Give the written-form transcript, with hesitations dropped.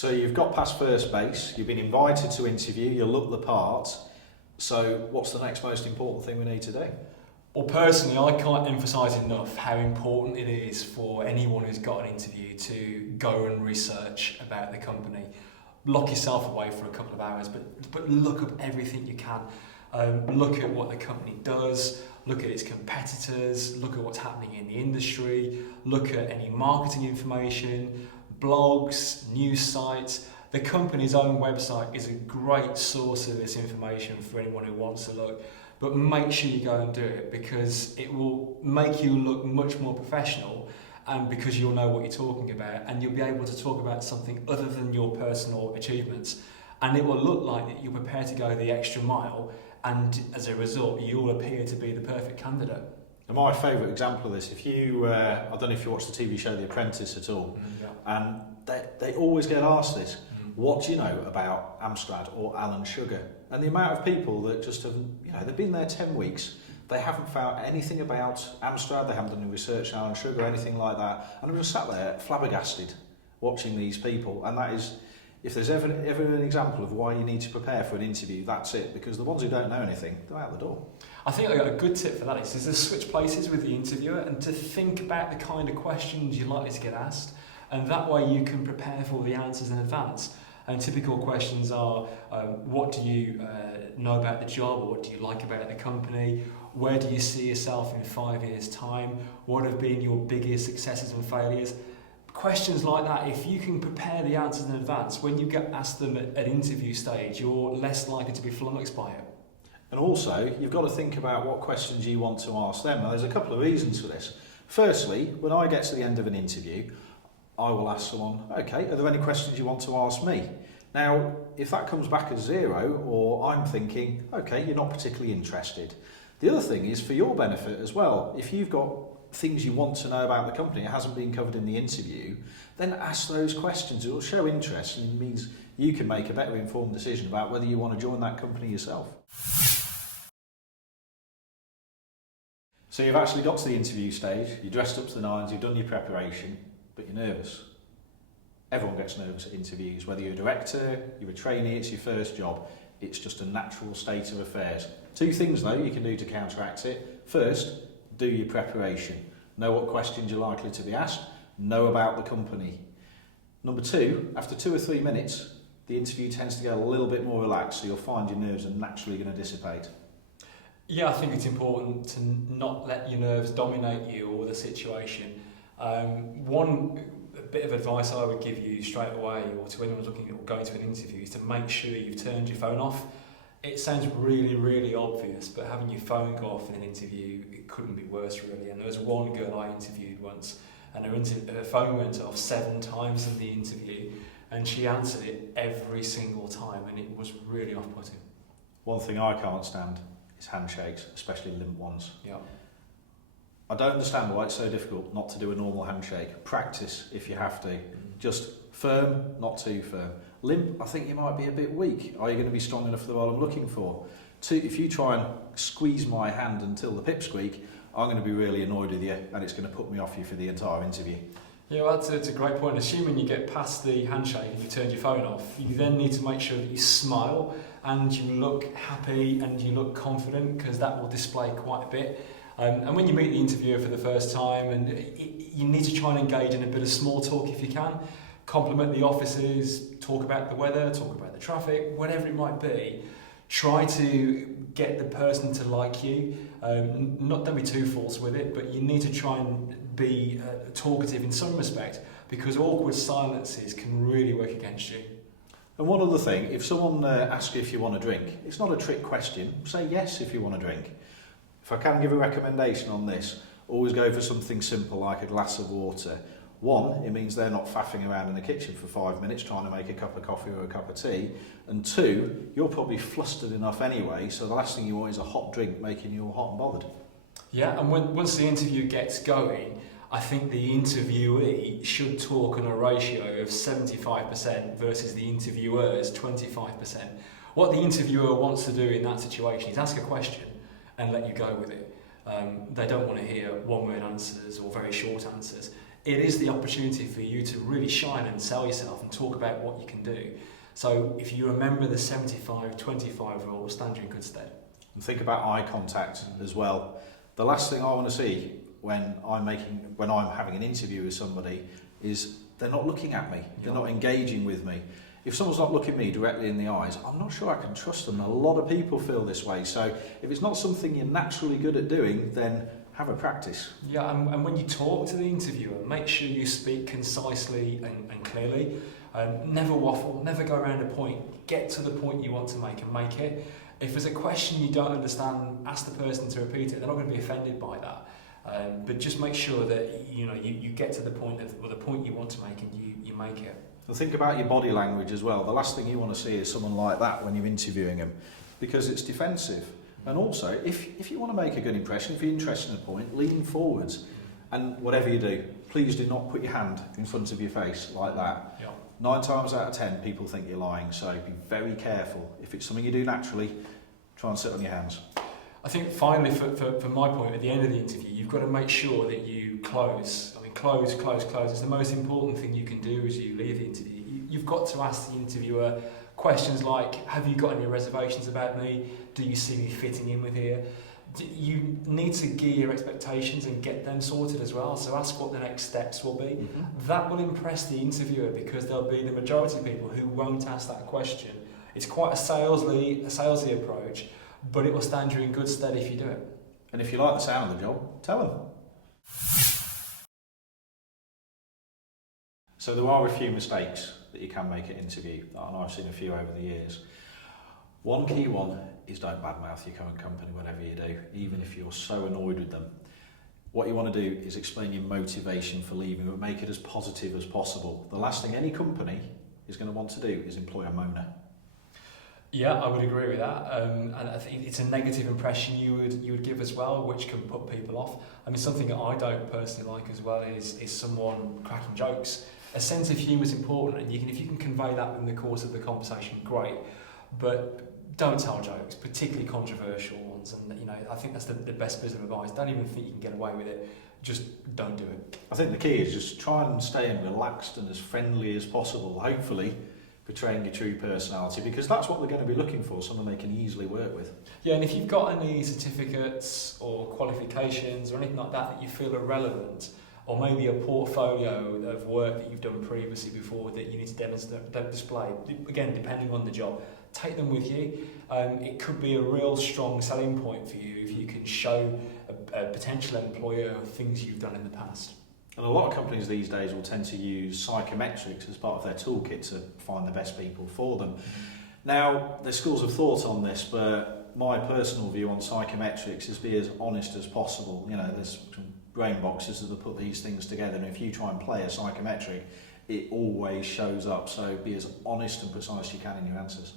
So you've got past first base, you've been invited to interview, you look the part. So what's the next most important thing we need to do? Well, personally, I can't emphasise enough how important it is for anyone who's got an interview to go and research about the company. Lock yourself away for a couple of hours, but look up everything you can. Look at what the company does, look at its competitors, look at what's happening in the industry, look at any marketing information, blogs, news sites. The company's own website is a great source of this information for anyone who wants to look. But make sure you go and do it, because it will make you look much more professional, and because you'll know what you're talking about, and you'll be able to talk about something other than your personal achievements, and it will look like that you're prepared to go the extra mile, and as a result you'll appear to be the perfect candidate. And my favourite example of this, if you, I don't know if you watch the TV show The Apprentice at all, and they always get asked this, what do you know about Amstrad or Alan Sugar? And the amount of people that just have, they've been there 10 weeks, they haven't found anything about Amstrad, they haven't done any research on Alan Sugar or anything like that, and I'm just sat there flabbergasted watching these people. And that is, if there's ever an example of why you need to prepare for an interview, that's it, because the ones who don't know anything, they're out the door. I think a good tip for that is to switch places with the interviewer and to think about the kind of questions you're likely to get asked, and that way you can prepare for the answers in advance. And typical questions are, what do you know about the job, or what do you like about the company? Where do you see yourself in 5 years' time? What have been your biggest successes and failures? Questions like that, if you can prepare the answers in advance, when you get asked them at interview stage, you're less likely to be flummoxed by it. And also, you've got to think about what questions you want to ask them. Now, there's a couple of reasons for this. Firstly, when I get to the end of an interview, I will ask someone, okay, are there any questions you want to ask me? Now, if that comes back as 0, or I'm thinking, okay, you're not particularly interested. The other thing is for your benefit as well. If you've got things you want to know about the company, it hasn't been covered in the interview, then ask those questions. It will show interest, and it means you can make a better informed decision about whether you want to join that company yourself. So you've actually got to the interview stage, you're dressed up to the nines, you've done your preparation, but you're nervous. Everyone gets nervous at interviews, whether you're a director, you're a trainee, it's your first job. It's just a natural state of affairs. 2 things though you can do to counteract it. First, do your preparation. Know what questions you're likely to be asked, know about the company. Number 2, after 2 or 3 minutes, the interview tends to get a little bit more relaxed, so you'll find your nerves are naturally going to dissipate. Yeah, I think it's important to not let your nerves dominate you or the situation. One bit of advice I would give you straight away, or to anyone looking at going to an interview, is to make sure you've turned your phone off. It sounds really, really obvious, but having your phone go off in an interview, it couldn't be worse really. And there was one girl I interviewed once, and her phone went off 7 times in the interview, and she answered it every single time, and it was really off-putting. One thing I can't stand is handshakes, especially limp ones. Yeah. I don't understand why it's so difficult not to do a normal handshake. Practice if you have to. Just firm, not too firm. Limp, I think you might be a bit weak. Are you going to be strong enough for the role I'm looking for? 2, if you try and squeeze my hand until the pipsqueak, I'm going to be really annoyed with you, and it's going to put me off you for the entire interview. Yeah, well, that's a great point. Assuming you get past the handshake and you've turned your phone off, you then need to make sure that you smile and you look happy and you look confident, because that will display quite a bit. And when you meet the interviewer for the first time, and you need to try and engage in a bit of small talk if you can. Compliment the offices, talk about the weather, talk about the traffic, whatever it might be. Try to get the person to like you. Don't be too false with it, but you need to try and be talkative in some respect, because awkward silences can really work against you. And one other thing, if someone asks you if you want a drink, it's not a trick question. Say yes if you want a drink. If I can give a recommendation on this, always go for something simple like a glass of water. 1, it means they're not faffing around in the kitchen for 5 minutes trying to make a cup of coffee or a cup of tea. And 2, you're probably flustered enough anyway, so the last thing you want is a hot drink making you all hot and bothered. Yeah, and once the interview gets going, I think the interviewee should talk on a ratio of 75% versus the interviewer's 25%. What the interviewer wants to do in that situation is ask a question and let you go with it. They don't want to hear one-word answers or very short answers. it is the opportunity for you to really shine and sell yourself and talk about what you can do. So if you remember the 75-25 rule, stand you in good stead. And think about eye contact as well. The last thing I want to see when I'm having an interview with somebody is they're not looking at me, they're not engaging with me. If someone's not looking me directly in the eyes, I'm not sure I can trust them. A lot of people feel this way. So if it's not something you're naturally good at doing, then have a practice. Yeah, and when you talk to the interviewer, make sure you speak concisely and clearly. Never waffle, never go around a point. Get to the point you want to make and make it. If there's a question you don't understand, ask the person to repeat it. They're not going to be offended by that. But just make sure that you get to the point of the point you want to make and you make it. And think about your body language as well. The last thing you want to see is someone like that when you're interviewing them, because it's defensive. And also, if you want to make a good impression, if you're interested in a point, lean forwards. And whatever you do, please do not put your hand in front of your face like that. Yeah. 9 times out of 10, people think you're lying, so be very careful. If it's something you do naturally, try and sit on your hands. I think finally, for my point, at the end of the interview, you've got to make sure that you close. I mean, close. It's the most important thing you can do as you leave the interview. You've got to ask the interviewer questions like, have you got any reservations about me? Do you see me fitting in with here? You need to gear your expectations and get them sorted as well. So ask what the next steps will be. Mm-hmm. That will impress the interviewer, because there'll be the majority of people who won't ask that question. It's quite a salesy approach, but it will stand you in good stead if you do it. And if you like the sound of the job, tell them. So there are a few mistakes that you can make at interview, and I've seen a few over the years. One key one is don't badmouth your current company, whatever you do, even if you're so annoyed with them. What you want to do is explain your motivation for leaving, but make it as positive as possible. The last thing any company is going to want to do is employ a moaner. Yeah, I would agree with that, and I think it's a negative impression you would give as well, which can put people off. I mean, something that I don't personally like as well is someone cracking jokes. A sense of humour is important, and if you can convey that in the course of the conversation, great. But don't tell jokes, particularly controversial ones. And I think that's the best bit of advice. Don't even think you can get away with it. Just don't do it. I think the key is just try and stay as relaxed and as friendly as possible. Hopefully, portraying your true personality, because that's what they're going to be looking for, someone they can easily work with. Yeah, and if you've got any certificates or qualifications or anything like that you feel are relevant, or maybe a portfolio of work that you've done previously before that you need to display, again, depending on the job, take them with you. It could be a real strong selling point for you if you can show a potential employer things you've done in the past. And a lot of companies these days will tend to use psychometrics as part of their toolkit to find the best people for them. Now, there's schools of thought on this, but my personal view on psychometrics is be as honest as possible. There's brain boxes that put these things together, and if you try and play a psychometric, it always shows up. So be as honest and precise as you can in your answers.